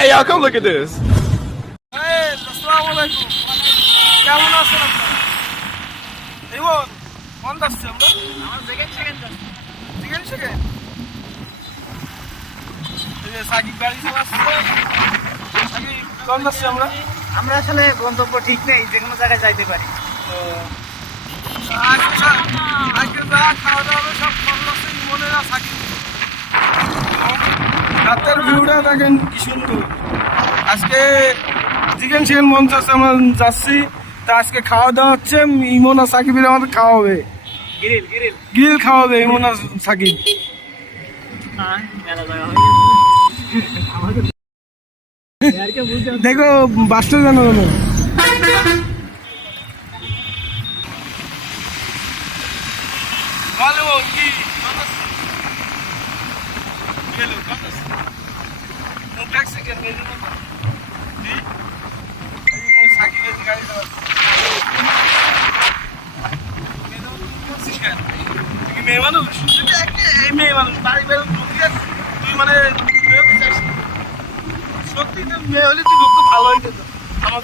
Hey, y'all, come look at this. আসসালামু আলাইকুম। কেমন আছেন আপনারা? ইমন, কোন যাচ্ছি আমরা? সেকেন্ড। এই যে সাকিব গাড়ি চালাচ্ছে। সাকিব, কোন যাচ্ছি আমরা? আমরা আসলে গন্তব্য ঠিক নেই, যে কোনো জায়গায় যাইতে পারি। আজকে যা খাওয়া দাওয়া হবে সব খরচ আছে ইমনের আর সাকিব। রাতের ভিউটা দেখেন কি সুন্দর। আজকে চিকেন মন চাচ্ছে, আমরা যাচ্ছি। তা আজকে খাওয়া দাওয়া হচ্ছে, ইমন আর সাকিবের আমাদের খাওয়া হবে। গ্রিল খাওয়াবে ইমন আর সাকিব। দেখো বাসটা জানো জানো ভালো কি গেল ট্যাক্সি কেন এই সাকিবের গাড়ি মেয়ে মানুষ মেয়ে মানুষ বাড়ি বেরো তুই মানে সত্যি মেয়ে হলে তুই খুব ভালো হয়ে যেত আমার